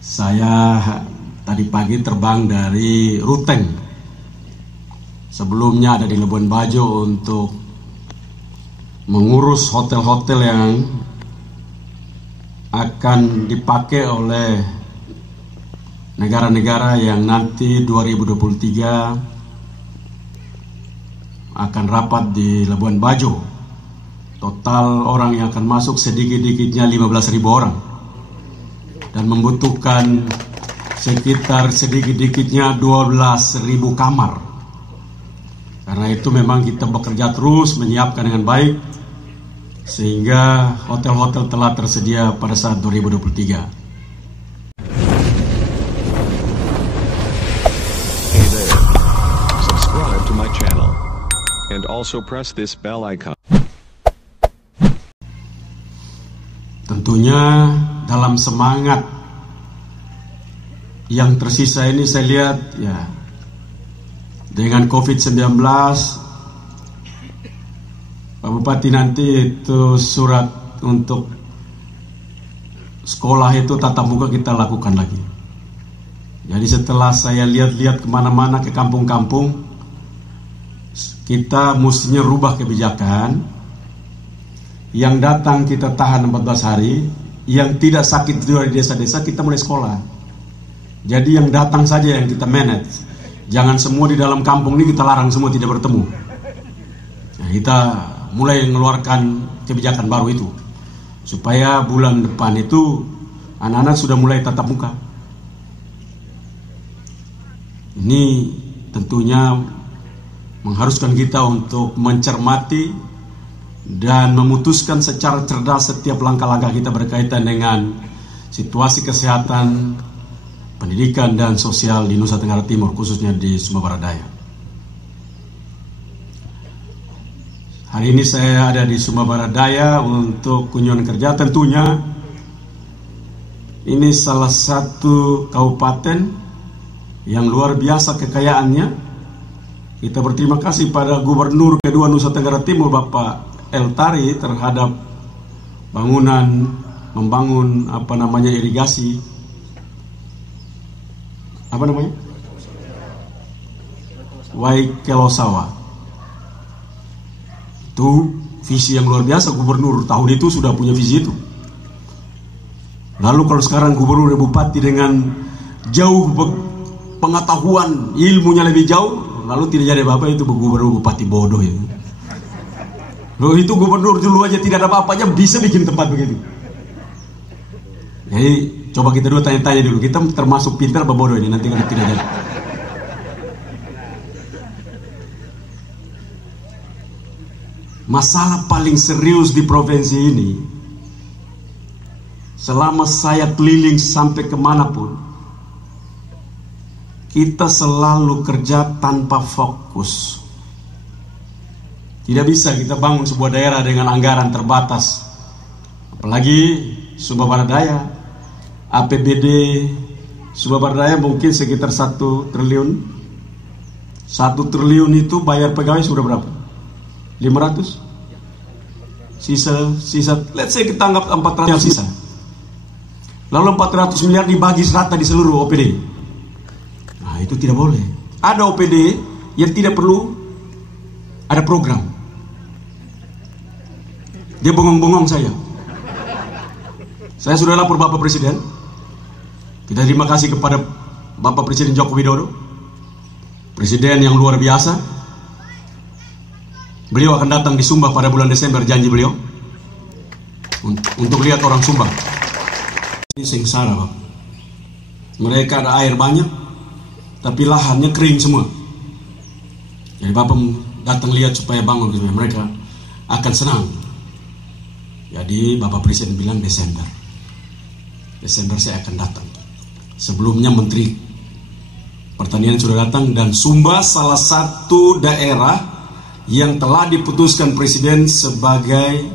Saya tadi pagi terbang dari Ruteng. Sebelumnya ada di Labuan Bajo untuk mengurus hotel-hotel yang akan dipakai oleh negara-negara yang nanti 2023 akan rapat di Labuan Bajo. Total orang yang akan masuk sedikit-dikitnya 15.000 orang dan membutuhkan sekitar sedikit-dikitnya 12.000 kamar. Karena itu memang kita bekerja terus menyiapkan dengan baik sehingga hotel-hotel telah tersedia pada saat 2023. Hey there, subscribe to my channel and also press this bell icon. Tentunya dalam semangat yang tersisa ini saya lihat ya, dengan COVID-19 Pak Bupati nanti itu surat untuk sekolah itu tatap muka kita lakukan lagi. Jadi setelah saya lihat-lihat kemana-mana ke kampung-kampung, kita mestinya rubah kebijakan. Yang datang kita tahan 14 hari, yang tidak sakit dari desa-desa kita mulai sekolah. Jadi yang datang saja yang kita manage. Jangan semua di dalam kampung ini kita larang semua tidak bertemu. Nah, kita mulai mengeluarkan kebijakan baru itu supaya bulan depan itu anak-anak sudah mulai tatap muka. Ini tentunya mengharuskan kita untuk mencermati dan memutuskan secara cerdas setiap langkah-langkah kita berkaitan dengan situasi kesehatan, pendidikan dan sosial di Nusa Tenggara Timur, khususnya di Sumba Barat Daya. Hari ini saya ada di Sumba Barat Daya untuk kunjungan kerja. Tentunya ini salah satu kabupaten yang luar biasa kekayaannya. Kita berterima kasih pada Gubernur kedua Nusa Tenggara Timur, Bapak Eltari, terhadap membangun irigasi, Waikelosawa. Itu visi yang luar biasa. Gubernur tahun itu sudah punya visi itu. Lalu kalau sekarang gubernur dan bupati dengan jauh pengetahuan, ilmunya lebih jauh, lalu tidak jadi apa-apa, itu gubernur bupati bodoh ya. Loh, itu gubernur dulu aja tidak ada apa-apanya bisa bikin tempat begitu. Jadi coba kita dulu tanya-tanya dulu, kita termasuk pintar apa bodoh ini nanti kalau tidak jadi. Masalah paling serius di provinsi ini, selama saya keliling sampai kemanapun, kita selalu kerja tanpa fokus. Tidak bisa kita bangun sebuah daerah dengan anggaran terbatas. Apalagi Sumba Barat Daya, APBD Sumba Barat Daya mungkin sekitar 1 triliun. 1 triliun itu bayar pegawai sudah berapa? 500? Sisa let's say kita anggap 400 sisa. Lalu 400 miliar dibagi serata di seluruh OPD. Nah, itu tidak boleh. Ada OPD yang tidak perlu ada program. Dia bengong-bengong saya. Saya sudah lapor Bapak Presiden. Kita terima kasih kepada Bapak Presiden Joko Widodo, Presiden yang luar biasa. Beliau akan datang di Sumba pada bulan Desember, janji beliau, untuk lihat orang Sumba. Ini sengsara, Pak. Mereka ada air banyak, tapi lahannya kering semua. Jadi Bapak datang lihat supaya bangun, mereka akan senang. Jadi Bapak Presiden bilang Desember saya akan datang. Sebelumnya Menteri Pertanian sudah datang, dan Sumba salah satu daerah yang telah diputuskan Presiden sebagai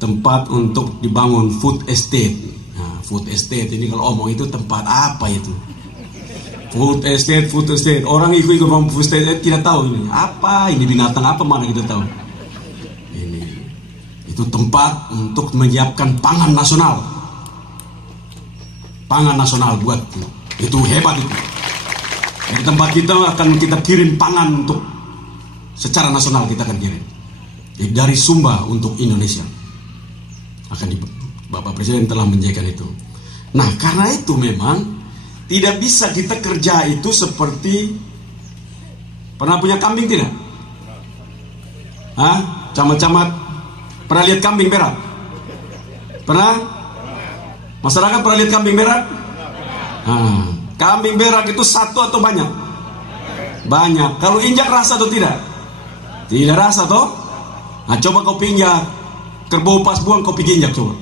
tempat untuk dibangun food estate. Nah, food estate ini kalau omong itu tempat apa itu? Food estate. Orang ikut food estate tidak tahu ini apa, ini binatang apa, mana kita tahu. Itu tempat untuk menyiapkan pangan nasional. pangan nasional buat itu hebat itu. Di tempat kita akan kita kirim pangan untuk secara nasional kita akan kirim dari Sumba untuk Indonesia. Bapak Presiden telah menjanjikan itu. Nah, karena itu memang tidak bisa kita kerja itu seperti pernah punya kambing tidak? Camat-camat pernah lihat kambing berak? Pernah? Masyarakat pernah lihat kambing berak? Kambing berak itu satu atau banyak? Banyak. Kalau injak rasa atau tidak? Tidak rasa toh? Nah, coba kau pinjak kerbau pas buang, kau pergi injak coba.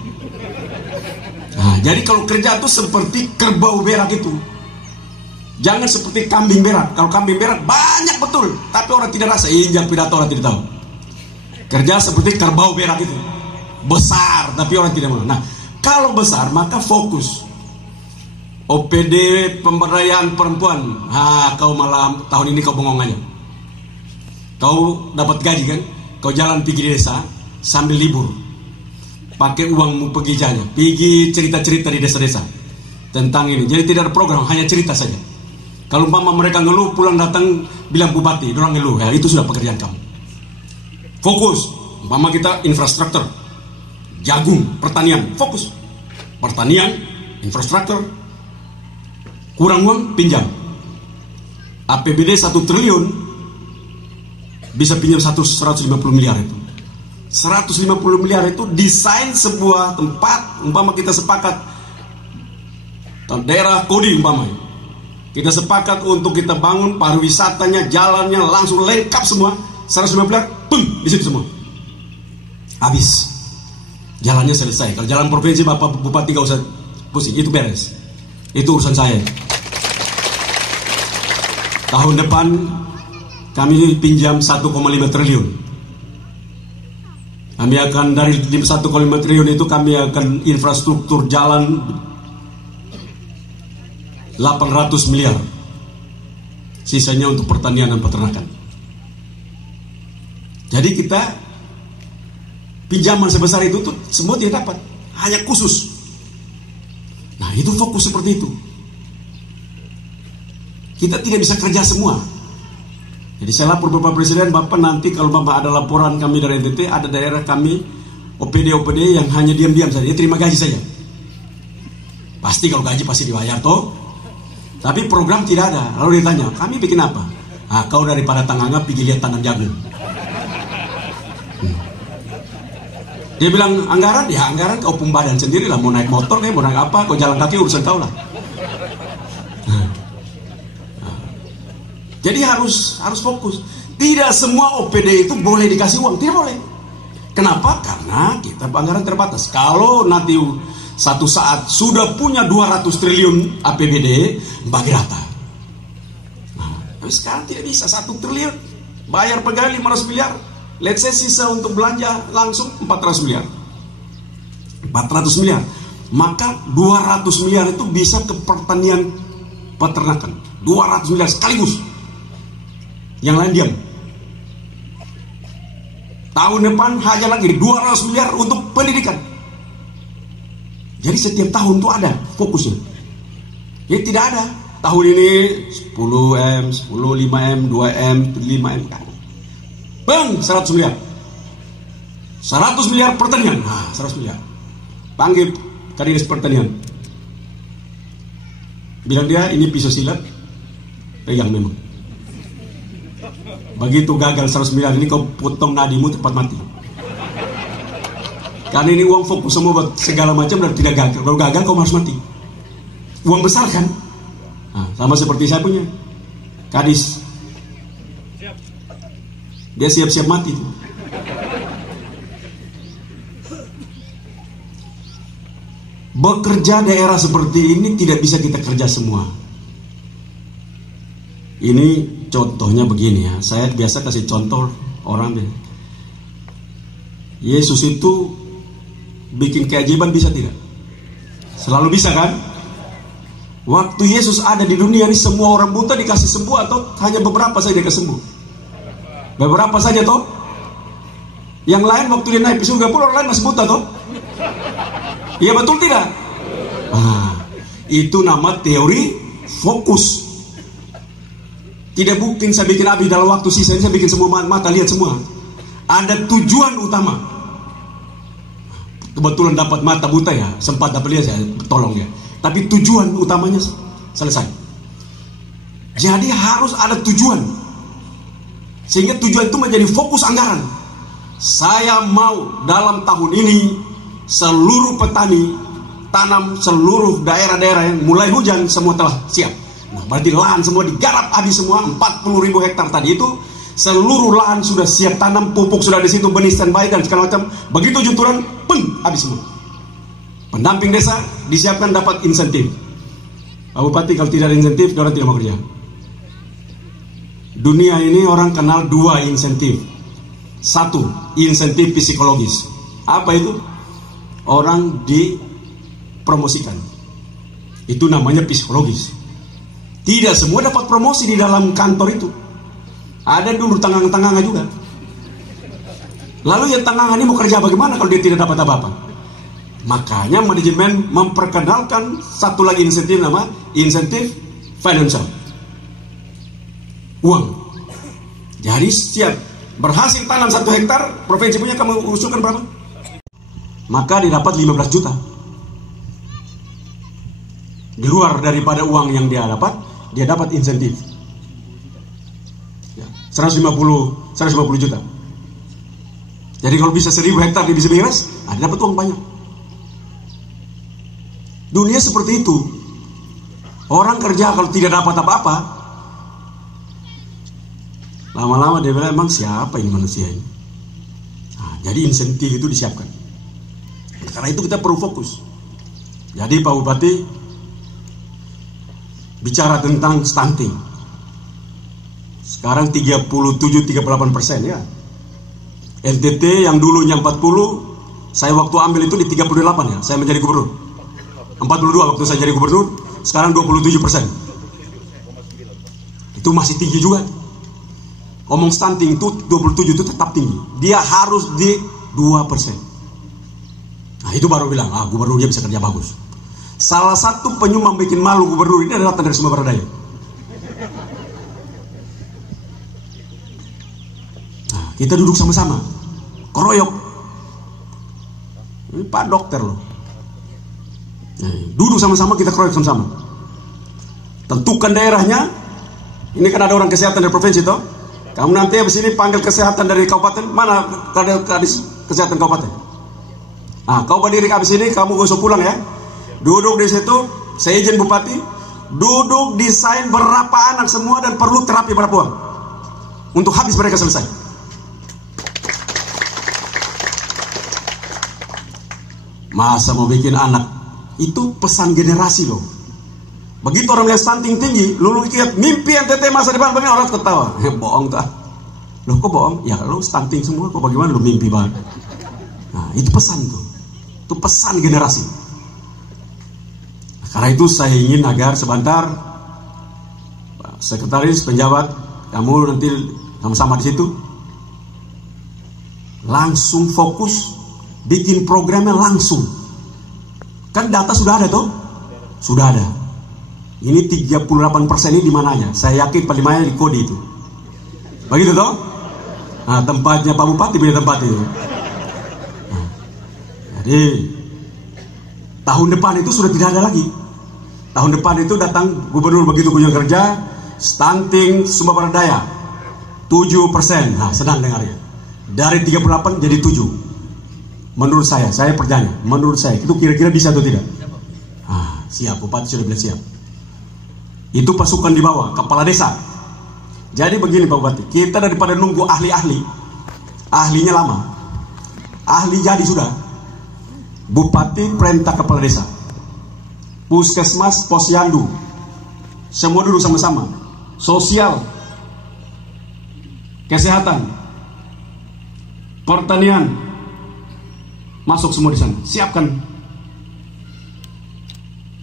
Nah, jadi kalau kerja itu seperti kerbau berak itu. Jangan seperti kambing berak. Kalau kambing berak banyak betul, tapi orang tidak rasa. Injak pidato orang tidak tahu. Kerja seperti kerbau berak itu. Besar, tapi orang tidak mau. Nah, kalau besar maka fokus. OPD pemberdayaan perempuan. Kau malah tahun ini kau bengong aja. Kau dapat gaji kan? Kau jalan pergi desa sambil libur. Pakai uangmu pergi jalan. Pergi cerita-cerita di desa-desa tentang ini. Jadi tidak ada program, hanya cerita saja. Kalau umpama mereka ngeluh, pulang datang bilang bupati, orang ngeluh. Ya, itu sudah pekerjaan kamu. Fokus. Umpama kita infrastruktur, jagung, pertanian, fokus. Pertanian, infrastruktur. Kurang uang, pinjam. APBD 1 triliun bisa pinjam 150 miliar itu. 150 miliar itu desain sebuah tempat. Umpama kita sepakat daerah Kodi umpama, kita sepakat untuk kita bangun pariwisatanya, jalannya langsung lengkap semua. 150 miliar, di situ semua. Habis. Jalannya selesai. Kalau jalan provinsi Bapak Bupati gak usah pusing, itu beres. Itu urusan saya. Tahun depan kami pinjam 1,5 triliun. Kami akan dari 1,5 triliun itu kami akan infrastruktur jalan 800 miliar. Sisanya untuk pertanian dan peternakan. Jadi kita pinjaman sebesar itu tuh semua tidak dapat, hanya khusus. Nah, itu fokus seperti itu. Kita tidak bisa kerja semua. Jadi saya lapor Bapak Presiden, Bapak nanti kalau Bapak ada laporan kami dari NTT, ada daerah kami OPD yang hanya diam-diam saja, dia terima gaji saja. Pasti kalau gaji pasti dibayar toh. Tapi program tidak ada. Lalu ditanya, kami bikin apa? Kau daripada Tanganga pergi lihat tanam jagung. Dia bilang anggaran, ya anggaran kau pun badan sendiri lah. Mau naik motor mau naik apa, kau jalan kaki urusan kau lah. Jadi harus fokus. Tidak semua OPD itu boleh dikasih uang, tidak boleh. Kenapa? Karena kita anggaran terbatas. Kalau nanti satu saat sudah punya 200 triliun APBD, bagi rata. Tapi sekarang tidak bisa 1 triliun. Bayar pegawai 500 miliar. Let's say sisa untuk belanja langsung 400 miliar. 400 miliar. Maka 200 miliar itu bisa ke pertanian peternakan. 200 miliar sekaligus. Yang lain diam. Tahun depan hanya lagi 200 miliar untuk pendidikan. Jadi setiap tahun itu ada fokusnya. Jadi tidak ada tahun ini 10M, 10, 5M, 2M, 5M kan. Bang, 100 miliar. 100 miliar pertanian. 100 miliar. Panggil Kadinas Pertanian. Bilang dia ini pisau silat. Pegang memang. Begitu gagal 100 miliar ini kau potong nadimu tepat mati. Karena ini uang fokus semua buat segala macam dan tidak gagal. Kalau gagal kau harus mati. Uang besar kan? Sama seperti saya punya Kadis. Dia siap-siap mati. Bekerja daerah seperti ini tidak bisa kita kerja semua. Ini contohnya begini ya. Saya biasa kasih contoh orang. Yesus itu bikin keajaiban bisa tidak? Selalu bisa kan? Waktu Yesus ada di dunia ini semua orang buta dikasih sembuh atau hanya beberapa saja dikasih sembuh? Beberapa saja toh. Yang lain waktu dia naik ke surga pun orang lain masih buta toh. Iya betul tidak? Itu nama teori fokus. Tidak mungkin saya bikin habis dalam waktu sisa ini, saya bikin semua mata lihat semua. Ada tujuan utama. Kebetulan dapat mata buta ya, sempat dapat lihat, saya tolong ya. Tapi tujuan utamanya selesai. Jadi harus ada tujuan, sehingga tujuan itu menjadi fokus anggaran. Saya mau dalam tahun ini seluruh petani tanam seluruh daerah-daerah yang mulai hujan semua telah siap. Nah, berarti lahan semua digarap habis semua, 40.000 hektar tadi itu seluruh lahan sudah siap tanam, pupuk sudah di situ, benih standby dan segala macam. Begitu hujan turun, habis semua. Pendamping desa disiapkan dapat insentif. Pak Bupati kalau tidak ada insentif, orang tidak mau kerja. Dunia ini orang kenal dua insentif. Satu, insentif psikologis. Apa itu? Orang dipromosikan. Itu namanya psikologis. Tidak semua dapat promosi di dalam kantor itu. Ada dulu tanggang-tanggangan juga. Lalu yang tanggangan ini mau kerja bagaimana kalau dia tidak dapat apa-apa? Makanya manajemen memperkenalkan satu lagi insentif, nama insentif financial. Uang. Jadi setiap berhasil tanam 1 hektar, provinsi punya kamu usulkan berapa? Maka didapat 15 juta. Di luar daripada uang yang dia dapat insentif. 150 juta. Jadi kalau bisa 1.000 hektar dia bisa bebas, dia dapat uang banyak. Dunia seperti itu. Orang kerja kalau tidak dapat apa-apa, lama-lama dia bilang, emang siapa ini manusia ini? Nah, jadi insentif itu disiapkan. Karena itu kita perlu fokus. Jadi Pak Bupati bicara tentang stunting. Sekarang 37-38% ya. NTT yang dulunya 40, saya waktu ambil itu di 38 ya. Saya menjadi gubernur. 42 waktu saya jadi gubernur, sekarang 27%. Itu masih tinggi juga. Ngomong stunting itu 27 itu tetap tinggi. Dia harus di 2%. Nah itu baru bilang, gubernur dia bisa kerja bagus. Salah satu penyumbang bikin malu gubernur ini adalah dari Sumber Daya. Nah, kita duduk sama-sama, keroyok. Ini Pak Dokter loh. Nah, duduk sama-sama, kita keroyok sama-sama. Tentukan daerahnya. Ini kan ada orang kesehatan dari provinsi toh. Kamu nanti habis ini panggil kesehatan dari kabupaten. Mana kadis kesehatan kabupaten? Kau berdiri habis ini, kamu gak usah pulang ya. Duduk di situ, saya izin Bupati, duduk desain berapa anak semua dan perlu terapi berapa uang untuk habis mereka selesai. Masa mau bikin anak? Itu pesan generasi loh. Begitu orang lihat stunting tinggi, lu lihat mimpi NTT masa depan, bagaimana orang ketawa. Bohong tak? Loh kok bohong? Ya lu stunting semua, kok bagaimana lu mimpi banget? Nah itu pesan tuh. Itu pesan generasi. Karena itu saya ingin agar sebentar Pak Sekretaris, penjabat, kamu nanti sama-sama di situ langsung fokus bikin programnya langsung. Kan data sudah ada tuh, sudah ada. Ini 38% ini di mananya? Saya yakin paling di kode itu. Begitu toh? Nah, tempatnya Pak Bupati beda tempat itu. Nah, jadi tahun depan itu sudah tidak ada lagi. Tahun depan itu datang gubernur begitu kunjung kerja, stunting Sumber Daya 7%. Nah, senang dengarnya. Dari 38 jadi 7. Menurut saya percaya. Menurut saya itu kira-kira bisa atau tidak? Siap, Bupati sudah bilang siap. Itu pasukan di bawah, kepala desa. Jadi begini Pak Bupati, kita daripada nunggu ahli-ahli, ahlinya lama, ahli jadi sudah. Bupati perintah kepala desa, puskesmas, posyandu, semua duduk sama-sama. Sosial, kesehatan, pertanian, masuk semua di sana. Siapkan.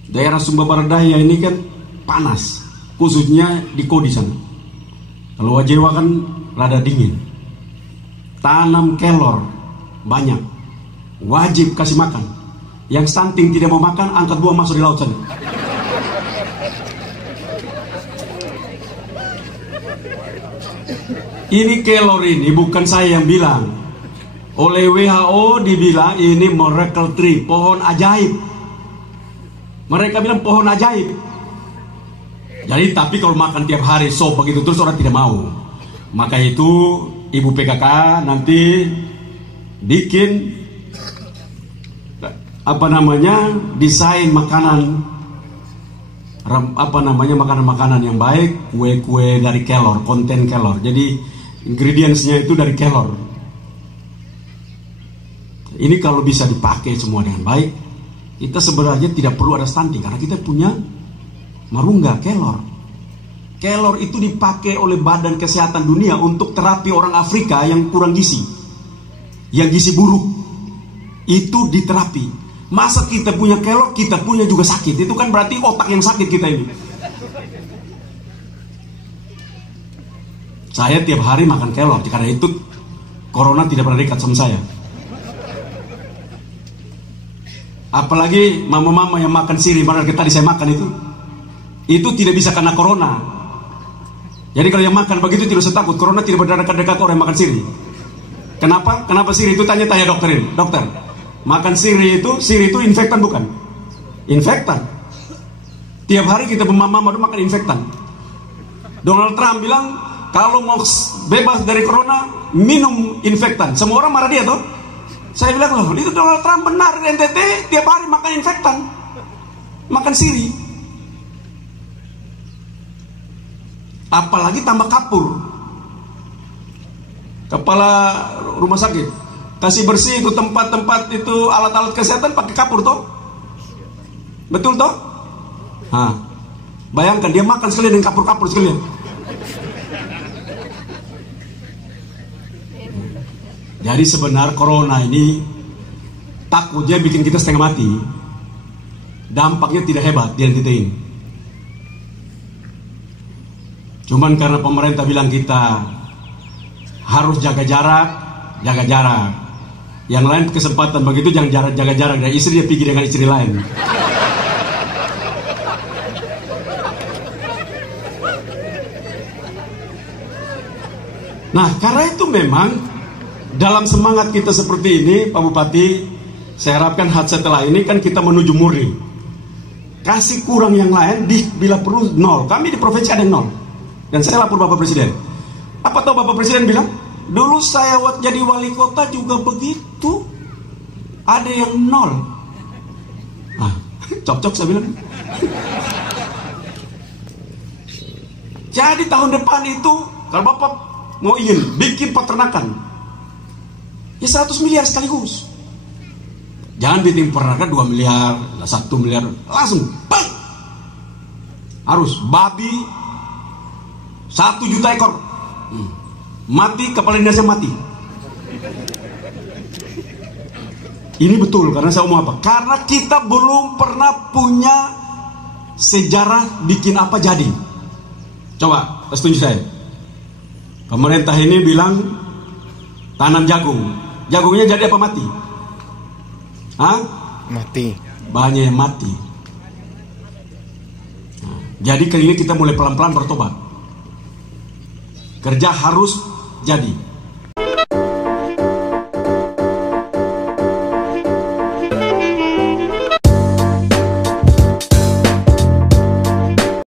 Daerah Sumber Daya ini kan panas, khususnya di Kodi sana. Kalau Wajewa kan rada dingin. Tanam kelor banyak, wajib kasih makan. Yang stunting tidak mau makan, angkat buang masuk di laut sana. Ini kelor ini bukan saya yang bilang. Oleh WHO dibilang ini miracle tree, pohon ajaib. Mereka bilang pohon ajaib. Jadi tapi kalau makan tiap hari sop begitu terus orang tidak mau. Maka itu Ibu PKK nanti bikin desain makanan makanan yang baik, kue-kue dari kelor, konten kelor. Jadi ingredientsnya itu dari kelor. Ini kalau bisa dipakai semua dengan baik, kita sebenarnya tidak perlu ada stunting karena kita punya marungga kelor. Kelor itu dipakai oleh Badan Kesehatan Dunia untuk terapi orang Afrika yang kurang gizi, yang gizi buruk. Itu diterapi. Masa kita punya kelor, kita punya juga sakit. Itu kan berarti otak yang sakit kita ini. Saya tiap hari makan kelor, karena itu corona tidak pernah dekat sama saya. Apalagi mama-mama yang makan sirih, padahal tadi saya makan itu tidak bisa karena corona. Jadi kalau yang makan begitu tidak usah takut, corona tidak berdekat-dekat orang yang makan sirih. Kenapa? Kenapa sirih itu? Tanya-tanya dokter ini. Dokter, makan sirih itu infektan bukan? Infektan. Tiap hari kita mama-mama makan infektan. Donald Trump bilang kalau mau bebas dari corona minum infektan. Semua orang marah dia tuh. Saya bilang loh, itu Donald Trump benar. NTT tiap hari makan infektan, makan sirih. Apalagi tambah kapur. Kepala rumah sakit kasih bersih itu tempat-tempat itu alat-alat kesehatan pakai kapur toh. Betul toh? Bayangkan dia makan sekalian dengan kapur-kapur sekalian. Jadi sebenarnya corona ini takutnya bikin kita setengah mati. Dampaknya tidak hebat di NTT ini. Cuman karena pemerintah bilang kita harus jaga jarak. Yang lain kesempatan begitu jangan jaga jarak dari istri, dia pergi dengan istri lain. Nah, karena itu memang dalam semangat kita seperti ini, Pak Bupati, saya harapkan setelah ini kan kita menuju murni. Kasih kurang yang lain, bila perlu nol. Kami di provinsi ada yang nol. Dan saya lapor Bapak Presiden. Apa tahu Bapak Presiden bilang? Dulu saya jadi wali kota juga begitu. Ada yang nol. Cocok saya bilang. Jadi tahun depan itu, kalau Bapak mau ingin bikin peternakan, ya 100 miliar sekaligus. Jangan bikin peternakan 2 miliar, 1 miliar, langsung bang. Harus babi 1 juta ekor. Mati, kepala dinasnya mati. Ini betul, karena saya mau apa? Karena kita belum pernah punya sejarah bikin apa jadi. Coba, setuju saya. Pemerintah ini bilang tanam jagung. Jagungnya jadi apa mati? Mati. Banyak yang mati. Jadi kali ini kita mulai pelan-pelan bertobat. Kerja harus jadi.